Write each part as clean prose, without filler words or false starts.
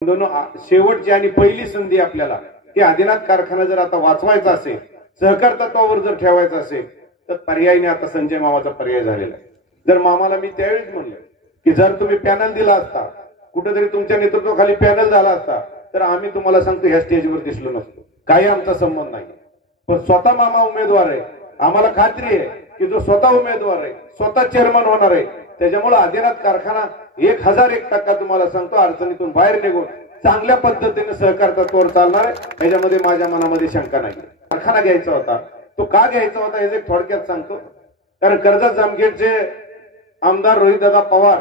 दोन शेवटची आणि पहिली संधी आपल्याला की आदिनाथ कारखाना जर आता वाचवायचा असेल, सहकार तत्वावर जर ठेवायचा असेल तर पर्यायीने आता संजय मामाचा पर्याय झालेला आहे. जर मामाला मी त्यावेळेस म्हणलं की जर तुम्ही पॅनल दिला असता, कुठेतरी तुमच्या नेतृत्वाखाली पॅनल झाला असता तर आम्ही तुम्हाला सांगतो ह्या स्टेजवर दिसलो नसतो. काही आमचा संबंध नाही. पण स्वतः मामा उमेदवार आहे, आम्हाला खात्री आहे की जो स्वतः उमेदवार आहे, स्वतः चेअरमन होणार आहे, त्याच्यामुळे आदिनाथ कारखाना 1001% तुम्हाला सांगतो अडचणीतून बाहेर निघून चांगल्या पद्धतीने सहकार तत्वावर चालणार आहे. याच्यामध्ये माझ्या मनामध्ये शंका नाही. कारखाना घ्यायचा होता, तो का घ्यायचा होता हे थोडक्यात सांगतो. कारण कर्जत जामखेडचे आमदार रोहितदादा पवार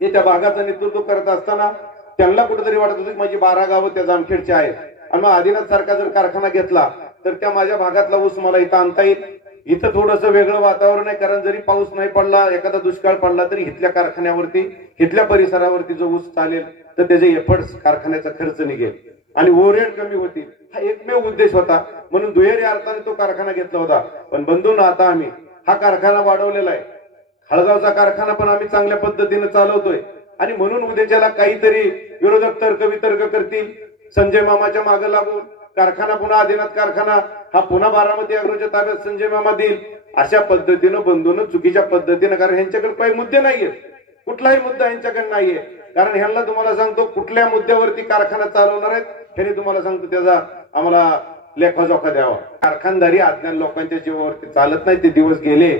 हे त्या भागाचं नेतृत्व करत असताना त्यांना कुठेतरी वाटत होतं की माझी 12 गावं त्या जामखेडची आहेत आणि मग आदिनाथ सारखा जर कारखाना घेतला तर त्या माझ्या भागातला ऊस मला इथं आणता येईल. इथं थोडंसं वेगळं वातावरण आहे, कारण जरी पाऊस नाही पडला, एखादा दुष्काळ पडला तरी इथल्या कारखान्यावरती, इथल्या परिसरावरती जो ऊस चालेल तर त्याचे एफर्ट्स, कारखान्याचा खर्च निघेल आणि ओव्हरहेड कमी होतील. हा एकमेव उद्देश होता. म्हणून दुहेरी अर्थाने तो कारखाना घेतला होता. पण बंधूंनो, आता आम्ही हा कारखाना वाढवलेला आहे. हळगावचा कारखाना पण आम्ही चांगल्या पद्धतीने चालवतोय आणि म्हणून उद्याच्याला काहीतरी विरोधक तर्क वितर्क करतील, संजय मामाच्या मागे लागून कारखाना पुन्हा आदिनाथ कारखाना हा पुन्हा बारामती अॅग्रोच्या ताब्यात संजय मामा देईल, अशा पद्धतीनं बंधून चुकीच्या पद्धतीनं. कारण ह्यांच्याकडे काही मुद्दे नाहीयेत, कुठलाही मुद्दा यांच्याकडे नाहीये. कारण ह्यांना तुम्हाला सांगतो कुठल्या मुद्द्यावरती कारखाना चालवणार आहेत ह्याने तुम्हाला सांगतो त्याचा आम्हाला लेखाजोखा द्यावा. कारखानदारी अज्ञान लोकांच्या जीवावरती चालत नाही. ते दिवस गेले.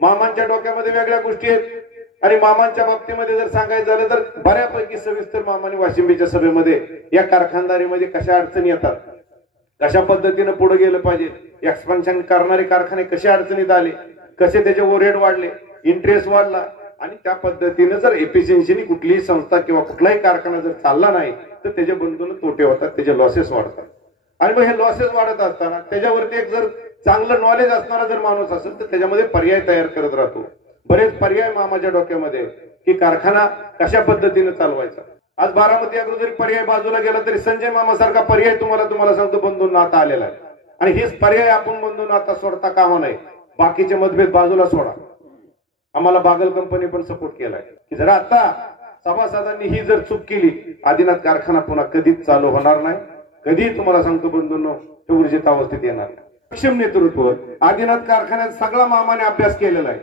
मामांच्या डोक्यामध्ये वेगळ्या गोष्टी आहेत आणि मामांच्या बाबतीमध्ये जर सांगायचं झालं तर बऱ्यापैकी सविस्तर मामांनी वाशिंबीच्या सभेमध्ये या कारखानदारीमध्ये कशा अडचणी येतात, कशा पद्धतीने पुढे गेलं पाहिजे, एक्सपान्शन करणारे कारखाने कशा अडचणीत आले, कसे त्याचे ओव्हरहेड वाढले, इंटरेस्ट वाढला आणि त्या पद्धतीने जर एफिशियन्सीने कुठलीही संस्था किंवा कुठलाही कारखाना जर चालला नाही तर त्याचे बंधून तोटे होतात, त्याचे लॉसेस वाढतात. आणि मग हे लॉसेस वाढत असताना त्याच्यावरती एक जर चांगलं नॉलेज असणारा जर माणूस असेल तर त्याच्यामध्ये पर्याय तयार करत राहतो. बरेच पर्याय मामाच्या डोक्यामध्ये की कारखाना कशा पद्धतीने चालवायचा. आज बारामती अॅग्रो जरी पर्याय बाजूला गेला तरी संजय मामा सारखा पर्याय तुम्हाला सांगतो बंधूंना आता आलेला आहे. आणि हेच पर्याय आपण बंधूंना आता सोडता कामा नये. बाकीचे मतभेद बाजूला सोडा. आम्हाला बागल कंपनी पण सपोर्ट केलाय की जर आता सभासदांनी ही जर चूक केली, आदिनाथ कारखाना पुन्हा कधीच चालू होणार नाही. कधी तुम्हाला सांगतो बंधूंनो ते ऊर्जित अवस्थेत येणार नाही. सक्षम नेतृत्व आदिनाथ कारखान्यात सगळा मामाने अभ्यास केलेला आहे.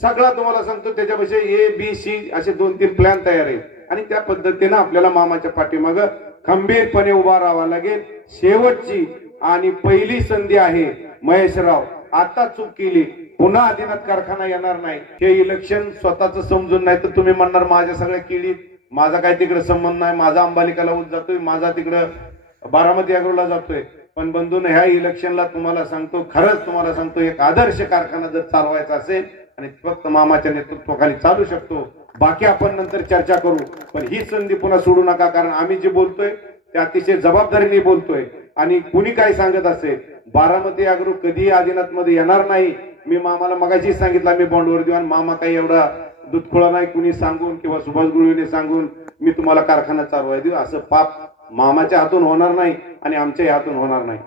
सगळा तुम्हाला सांगतो त्याच्यापेक्षा ABC असे 2-3 प्लॅन तयार आहेत आणि त्या पद्धतीने आपल्याला मामाच्या पाठीमागं खंबीरपणे उभा राहावं लागेल. शेवटची आणि पहिली संधी आहे. महेशराव, आता चूक केली पुन्हा आदिनाथ कारखाना येणार नाही. हे इलेक्शन स्वतःच समजून नाही तर तुम्ही म्हणणार माझ्या सगळ्या किडीत माझा काय तिकडे संबंध नाही, माझा अंबालिकाला ऊस जातोय, माझा तिकडं बारामती अॅग्रोला जातोय. पण बंधूंनो, ह्या इलेक्शनला तुम्हाला सांगतो, खरंच तुम्हाला सांगतो, एक आदर्श कारखाना जर चालवायचा असेल आणि फक्त मामाच्या नेतृत्वाखाली चालू शकतो, बाकी आपण नंतर चर्चा करू. पण ही संधी पुन्हा सोडू नका. कारण आम्ही जे बोलतोय ते अतिशय जबाबदारीने बोलतोय आणि कुणी काय सांगत असेल, बारामती अॅग्रो कधीही आदिनाथ मध्ये येणार नाही. मी मामाला मगाशी सांगितलं मी बॉन्डवर देऊ आणि मामा काही एवढा दुधखोळा नाही. कुणी सांगून किंवा सुभाष गुरुजीने सांगून मी तुम्हाला कारखाना चालवाय देऊ असं पाप मामाच्या हातून होणार नाही आणि आमच्याही हातून होणार नाही.